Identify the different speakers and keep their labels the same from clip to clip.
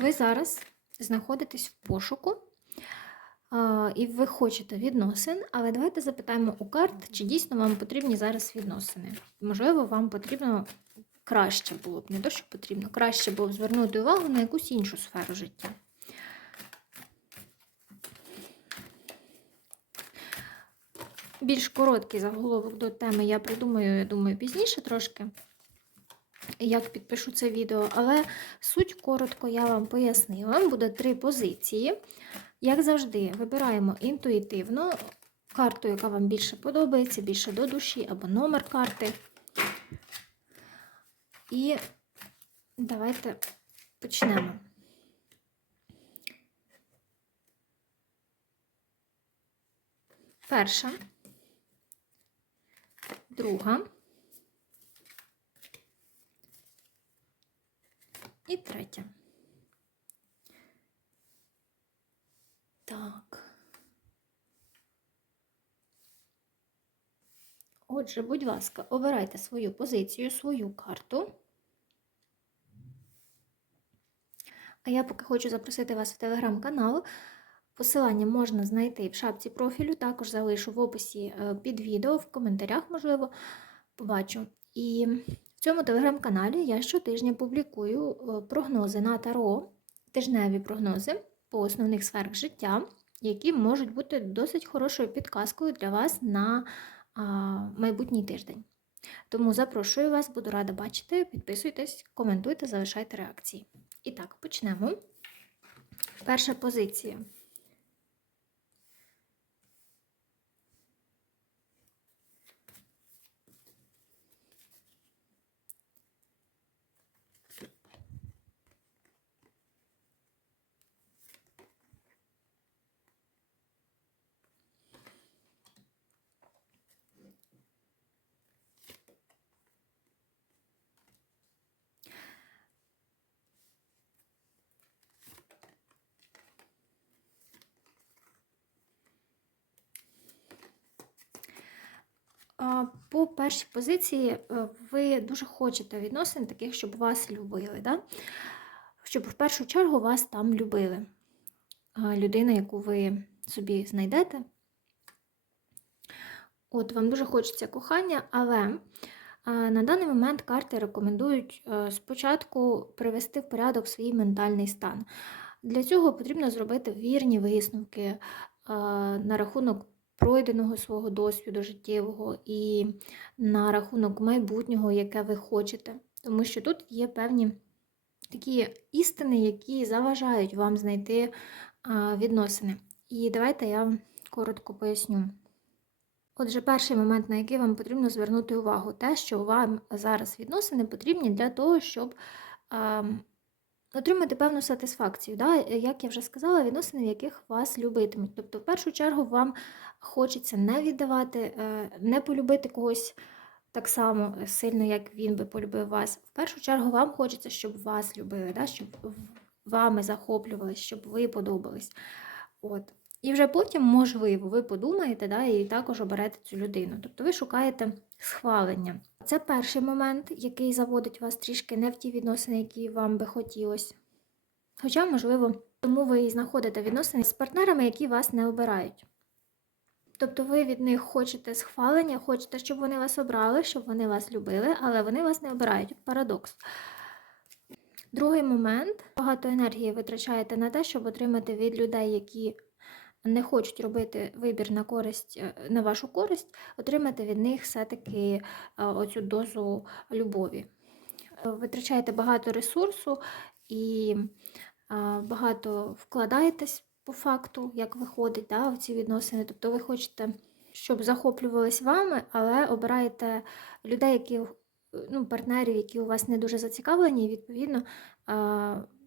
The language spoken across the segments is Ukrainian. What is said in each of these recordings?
Speaker 1: ви зараз знаходитесь в пошуку, і ви хочете відносин, але давайте запитаємо у карт, чи дійсно вам потрібні зараз відносини. Можливо, вам потрібно краще було б, не то, що потрібно, краще було б звернути увагу на якусь іншу сферу життя. Більш короткий заголовок до теми я придумаю, я думаю, пізніше трошки, як підпишу це відео, але суть коротко я вам пояснила. Буде три позиції. Як завжди, вибираємо інтуїтивно карту, яка вам більше подобається, більше до душі, або номер карти. І давайте почнемо. Перша, друга і третя. Так. Отже, будь ласка, обирайте свою позицію, свою карту. А я поки хочу запросити вас в телеграм-канал. Посилання можна знайти в шапці профілю, також залишу в описі е, під відео, в коментарях, можливо, побачу. І в цьому телеграм-каналі я щотижня публікую е, прогнози на таро, тижневі прогнози по основних сферах життя, які можуть бути досить хорошою підказкою для вас на майбутній тиждень. Тому запрошую вас, буду рада бачити. Підписуйтесь, коментуйте, залишайте реакції. І так, почнемо. Перша позиція. По першій позиції е, ви дуже хочете відносин таких, щоб вас любили. Да? Щоб в першу чергу вас там любили. Людина, яку ви собі знайдете. От вам дуже хочеться кохання, але на даний момент карти рекомендують спочатку привести в порядок свій ментальний стан. Для цього потрібно зробити вірні висновки на рахунок пройденого свого досвіду життєвого і на рахунок майбутнього, яке ви хочете. Тому що тут є певні такі істини, які заважають вам знайти відносини. І давайте я коротко поясню. Отже, перший момент, на який вам потрібно звернути увагу, те, що вам зараз відносини потрібні для того, щоб отримати певну сатисфакцію. Да? Як я вже сказала, відносини, в яких вас любитимуть. Тобто, в першу чергу, вам хочеться не віддавати, е, не полюбити когось так само сильно, як він би полюбив вас. В першу чергу, вам хочеться, щоб вас любили, да? щоб вами захоплювалися, щоб ви подобались. От. І вже потім, можливо, ви подумаєте да, і також оберете цю людину. Тобто ви шукаєте схвалення. Це перший момент, який заводить вас трішки не в ті відносини, які вам би хотілося. Хоча, можливо, тому ви і знаходите відносини з партнерами, які вас не обирають. Тобто ви від них хочете схвалення, хочете, щоб вони вас обрали, щоб вони вас любили, але вони вас не обирають. Парадокс. Другий момент багато енергії витрачаєте на те, щоб отримати від людей, які не хочуть робити вибір на користь, е, на вашу користь, отримати від них все-таки е, оцю дозу любові. Витрачаєте багато ресурсу і е, багато вкладаєтесь по факту, як виходить да, в ці відносини. Тобто ви хочете, щоб захоплювались вами, але обираєте людей, які ну, партнерів, які у вас не дуже зацікавлені, і відповідно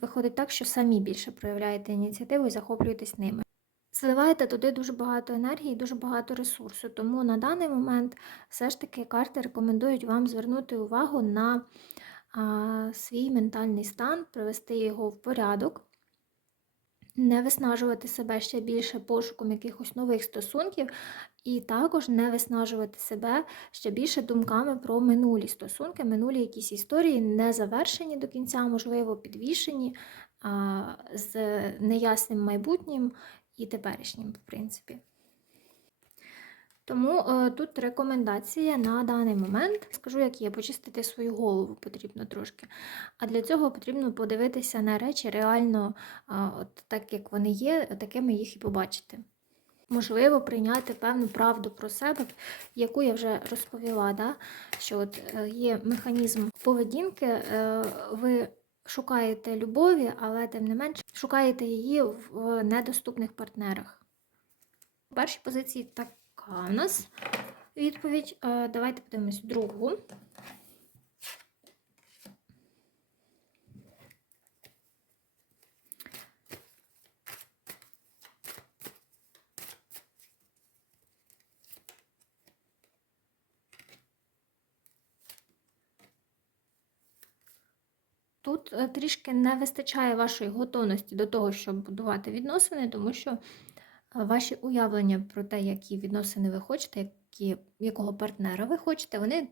Speaker 1: виходить так, що самі більше проявляєте ініціативу і захоплюєтесь ними. Зливаєте туди дуже багато енергії, дуже багато ресурсу. Тому на даний момент все ж таки карти рекомендують вам звернути увагу на а, свій ментальний стан, привести його в порядок, не виснажувати себе ще більше пошуком якихось нових стосунків, і також не виснажувати себе ще більше думками про минулі стосунки, минулі якісь історії, не завершені до кінця, можливо, підвішені, з неясним майбутнім і теперішнім, в принципі. Тому е, тут рекомендація на даний момент. Скажу, як є, почистити свою голову потрібно трошки. А для цього потрібно подивитися на речі реально, е, от так як вони є, такими їх і побачити. Можливо, прийняти певну правду про себе, яку я вже розповіла, да? що от е, є механізм поведінки, е, ви шукаєте любові, але тим не менш шукаєте її в недоступних партнерах. У першій позиції така у нас відповідь. Е, Давайте подивимось другу. Тут е, трішки не вистачає вашої готовності до того, щоб будувати відносини, тому що е, ваші уявлення про те, які відносини ви хочете, які, якого партнера ви хочете, вони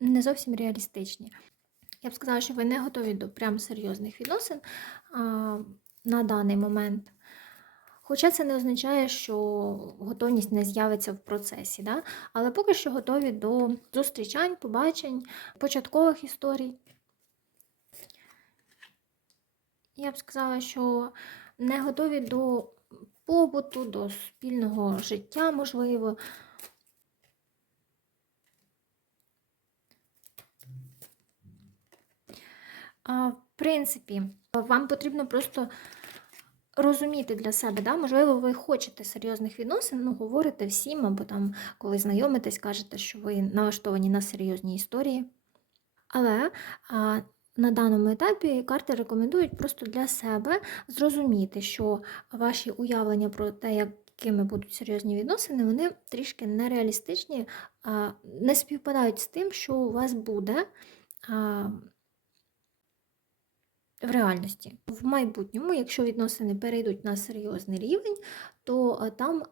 Speaker 1: не зовсім реалістичні. Я б сказала, що ви не готові до прям серйозних відносин а, на даний момент. Хоча це не означає, що готовність не з'явиться в процесі, да? але поки що готові до зустрічань, побачень, початкових історій. Я б сказала, що не готові до побуту, до спільного життя, можливо. В принципі, вам потрібно просто розуміти для себе, да? можливо, ви хочете серйозних відносин, ну, говорите всім, або там, коли знайомитесь, кажете, що ви налаштовані на серйозні історії. Але на даному етапі карти рекомендують просто для себе зрозуміти, що ваші уявлення про те, якими будуть серйозні відносини, вони трішки нереалістичні, не співпадають з тим, що у вас буде в реальності. В майбутньому, якщо відносини перейдуть на серйозний рівень, то там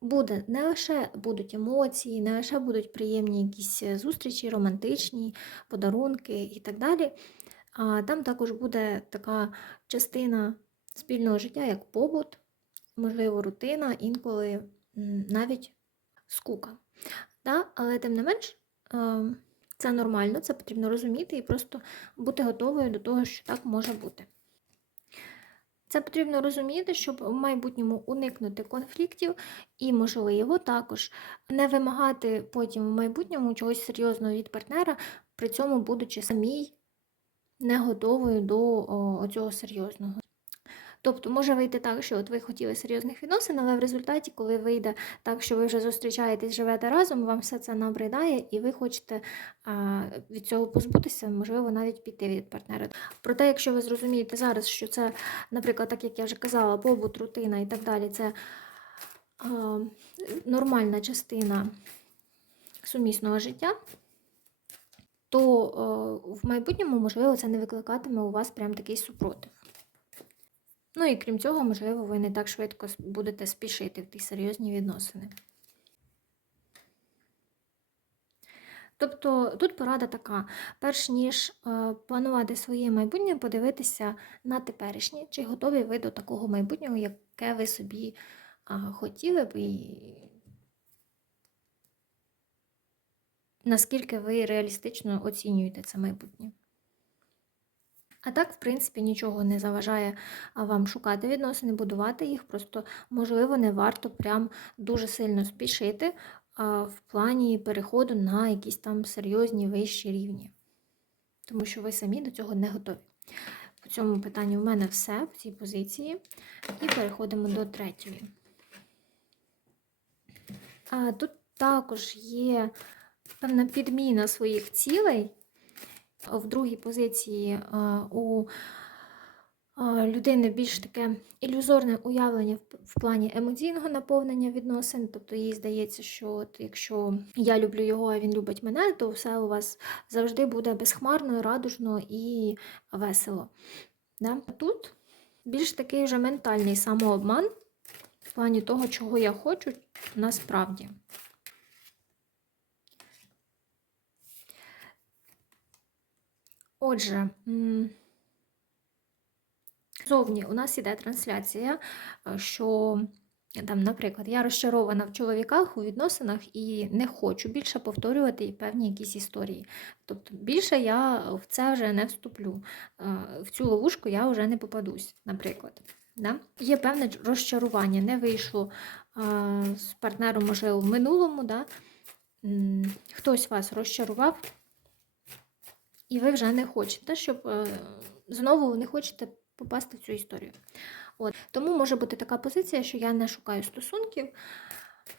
Speaker 1: буде не лише будуть емоції, не лише будуть приємні якісь зустрічі, романтичні подарунки і так далі. А там також буде така частина спільного життя, як побут, можливо, рутина, інколи навіть скука. Да? Але тим не менш, це нормально, це потрібно розуміти і просто бути готовою до того, що так може бути. Це потрібно розуміти, щоб в майбутньому уникнути конфліктів і, можливо, також не вимагати потім в майбутньому чогось серйозного від партнера, при цьому будучи самій не готовою до цього серйозного. Тобто може вийти так, що от ви хотіли серйозних відносин, але в результаті, коли вийде так, що ви вже зустрічаєтесь, живете разом, вам все це набридає, і ви хочете а, від цього позбутися, можливо, навіть піти від партнера. Проте, якщо ви зрозумієте зараз, що це, наприклад, так як я вже казала, побут, рутина і так далі, це а, нормальна частина сумісного життя то е, в майбутньому, можливо, це не викликатиме у вас прям такий супротив. Ну і крім цього, можливо, ви не так швидко будете спішити в ті серйозні відносини. Тобто тут порада така: перш ніж е, планувати своє майбутнє, подивитися на теперішнє, чи готові ви до такого майбутнього, яке ви собі хотіли б і наскільки ви реалістично оцінюєте це майбутнє. А так, в принципі, нічого не заважає вам шукати відносини, будувати їх, просто, можливо, не варто прям дуже сильно спішити в плані переходу на якісь там серйозні вищі рівні. Тому що ви самі до цього не готові. По цьому питанні в мене все в цій позиції. І переходимо до третьої. А Тут також є певна підміна своїх цілей. В другій позиції е, у е, людини більш таке ілюзорне уявлення в плані емоційного наповнення відносин. Тобто їй здається, що от якщо я люблю його, а він любить мене, то все у вас завжди буде безхмарно, радужно і весело. Да? Тут більш такий вже ментальний самообман в плані того, чого я хочу насправді. Отже, з ззовні у нас іде трансляція, е, що там, наприклад, я розчарована в чоловіках у відносинах і не хочу більше повторювати певні якісь історії. Тобто більше я в це вже не вступлю. Е, В цю ловушку я вже не попадусь, наприклад. Да? Є певне розчарування, не вийшло з партнером, можливо, в минулому. Да? Хтось вас розчарував, і ви вже не хочете, щоб е, знову не хочете попасти в цю історію. От. Тому може бути така позиція, що я не шукаю стосунків,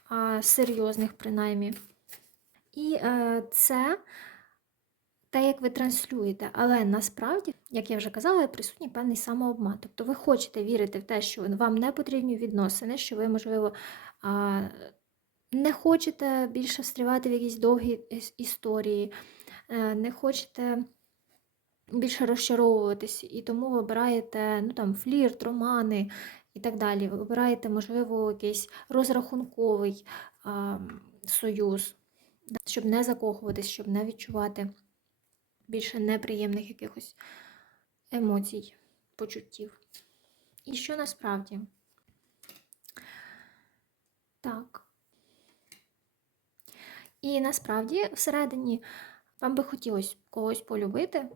Speaker 1: а, серйозних принаймні. І е, це те, як ви транслюєте, але насправді, як я вже казала, присутній певний самообман. Тобто ви хочете вірити в те, що вам не потрібні відносини, що ви, можливо, не хочете більше встрівати в якісь довгі історії, не хочете більше розчаровуватись, і тому вибираєте ну, там, флірт, романи і так далі. Ви Вибираєте, можливо, якийсь розрахунковий а, союз, щоб не закохуватись, щоб не відчувати більше неприємних якихось емоцій, почуттів. І що насправді? Так. І насправді всередині вам би хотілося когось полюбити,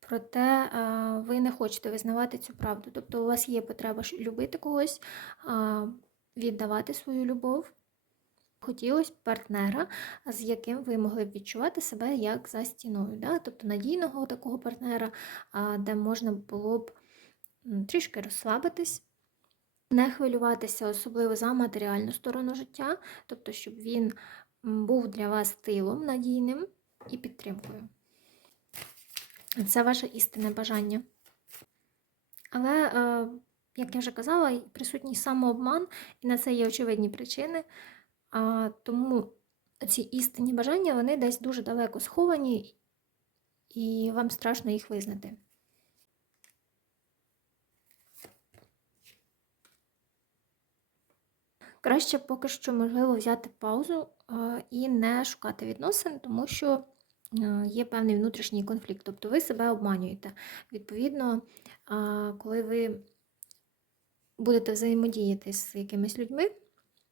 Speaker 1: проте е, ви не хочете визнавати цю правду. Тобто у вас є потреба любити когось, віддавати свою любов. Хотілося б партнера, з яким ви могли б відчувати себе як за стіною. Да? Тобто надійного такого партнера, де можна було б трішки розслабитись, не хвилюватися, особливо за матеріальну сторону життя, тобто, щоб він був для вас тилом надійним і підтримкою. Це ваше істинне бажання. Але, е, як я вже казала, присутній самообман, і на це є очевидні причини. Тому ці істинні бажання вони десь дуже далеко сховані, і вам страшно їх визнати. Краще поки що можливо взяти паузу е, і не шукати відносин, тому що є певний внутрішній конфлікт. Тобто ви себе обманюєте. Відповідно, коли ви будете взаємодіяти з якимись людьми,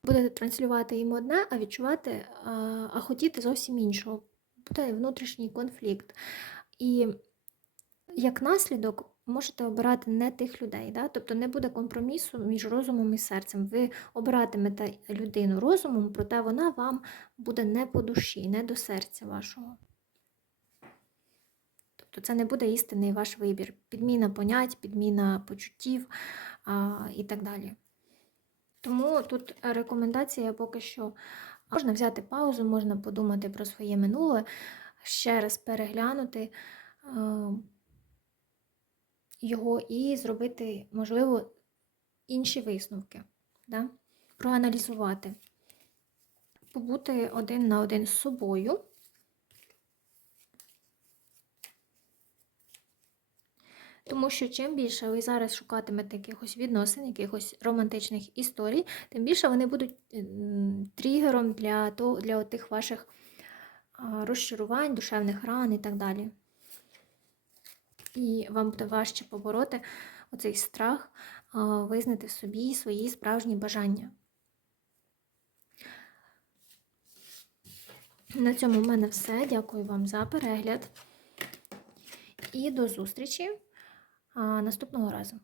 Speaker 1: будете транслювати їм одне, а відчувати, а, а хотіти зовсім іншого. Буде внутрішній конфлікт. І як наслідок можете обирати не тих людей, да? тобто не буде компромісу між розумом і серцем. Ви обиратимете людину розумом, проте вона вам буде не по душі, не до серця вашого. Тобто це не буде істинний ваш вибір. Підміна понять, підміна почуттів а, і так далі. Тому тут рекомендація поки що можна взяти паузу, можна подумати про своє минуле, ще раз переглянути е, його і зробити, можливо, інші висновки, да? проаналізувати, побути один на один з собою. Тому що чим більше ви зараз шукатимете якихось відносин, якихось романтичних історій, тим більше вони будуть тригером для, того, для тих ваших розчарувань, душевних ран і так далі. І вам буде важче побороти оцей страх, визнати в собі свої справжні бажання. На цьому в мене все. Дякую вам за перегляд. І до зустрічі наступного разу.